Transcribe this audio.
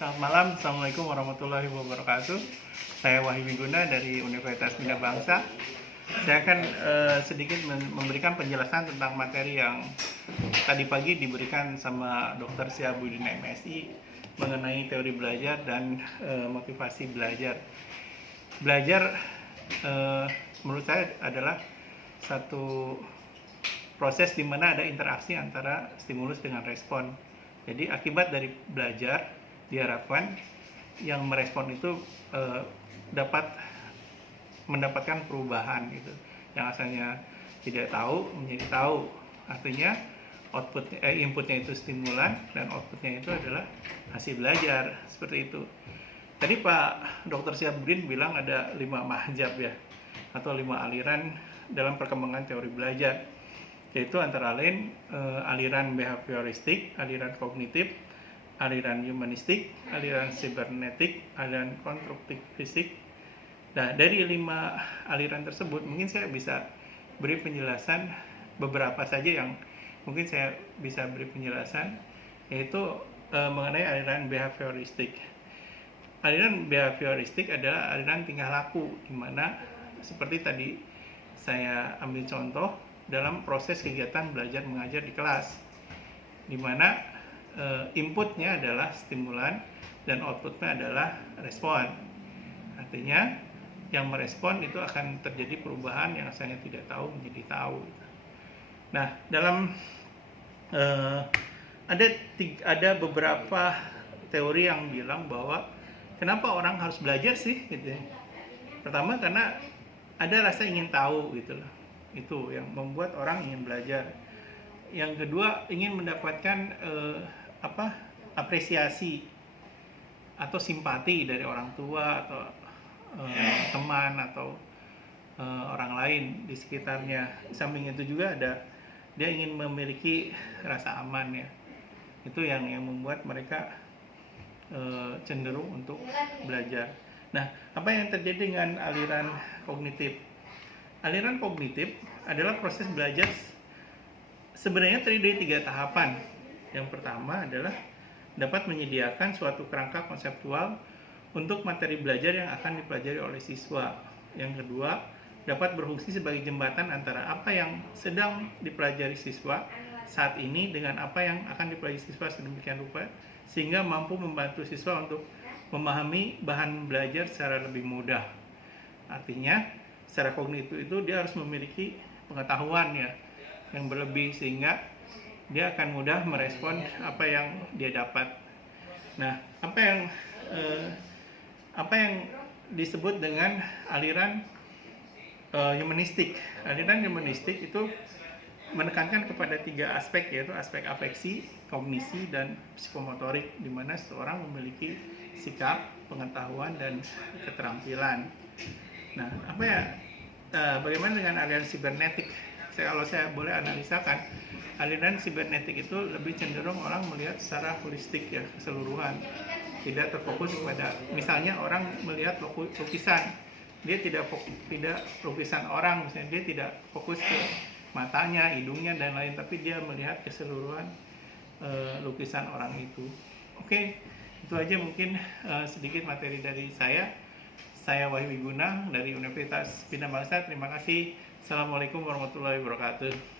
Selamat malam, Assalamualaikum warahmatullahi wabarakatuh. Saya Wahyu Wiguna dari Universitas Bina Bangsa. Saya akan sedikit memberikan penjelasan tentang materi yang tadi pagi diberikan sama Dr. Syahabudin MSI mengenai teori belajar dan motivasi belajar. Belajar menurut saya adalah satu proses di mana ada interaksi antara stimulus dengan respon. Jadi akibat dari belajar diharapkan yang merespon itu dapat mendapatkan perubahan gitu. Yang asalnya tidak tahu menjadi tahu. Artinya inputnya itu stimulan dan outputnya itu adalah hasil belajar, seperti itu. Tadi Pak Dr. Syahabudin bilang ada 5 mahjab ya, atau 5 aliran dalam perkembangan teori belajar, yaitu antara lain aliran behavioristik, aliran kognitif, aliran humanistik, aliran cybernetik, aliran konstruktivistik. Nah, dari 5 aliran tersebut mungkin saya bisa beri penjelasan beberapa saja yang mungkin saya bisa beri penjelasan, yaitu mengenai aliran behavioristik. Aliran behavioristik adalah aliran tingkah laku, di mana seperti tadi saya ambil contoh dalam proses kegiatan belajar mengajar di kelas, di mana inputnya adalah stimulan dan outputnya adalah respon. Artinya yang merespon itu akan terjadi perubahan yang asalnya tidak tahu menjadi tahu. Nah, dalam ada beberapa teori yang bilang bahwa kenapa orang harus belajar sih gitu. Pertama karena ada rasa ingin tahu gitu loh. Itu yang membuat orang ingin belajar. Yang kedua, ingin mendapatkan apresiasi atau simpati dari orang tua atau teman atau orang lain di sekitarnya. Di samping itu juga dia ingin memiliki rasa aman ya. Itu yang membuat mereka cenderung untuk belajar. Nah, apa yang terjadi dengan aliran kognitif? Aliran kognitif adalah proses belajar sebenarnya terdiri dari 3 tahapan. Yang pertama adalah dapat menyediakan suatu kerangka konseptual untuk materi belajar yang akan dipelajari oleh siswa. Yang kedua, dapat berfungsi sebagai jembatan antara apa yang sedang dipelajari siswa saat ini dengan apa yang akan dipelajari siswa sedemikian rupa sehingga mampu membantu siswa untuk memahami bahan belajar secara lebih mudah. Artinya, secara kognitif itu dia harus memiliki pengetahuan ya yang berlebih sehingga dia akan mudah merespon apa yang dia dapat. Nah, apa yang disebut dengan aliran humanistik. Aliran humanistik itu menekankan kepada 3 aspek, yaitu aspek afeksi, kognisi, dan psikomotorik, di mana seseorang memiliki sikap, pengetahuan, dan keterampilan. Nah, bagaimana dengan aliran sibernetik? Kalau saya boleh analisakan, aliran sibernetik itu lebih cenderung orang melihat secara holistik ya, keseluruhan, tidak terfokus pada, misalnya orang melihat lukisan, dia tidak lukisan orang, misalnya dia tidak fokus ke matanya, hidungnya, dan lain, tapi dia melihat keseluruhan lukisan orang itu. Oke, itu aja mungkin sedikit materi dari saya. Saya Wahyu Wiguna dari Universitas Bina Bangsa. Terima kasih. Assalamualaikum warahmatullahi wabarakatuh.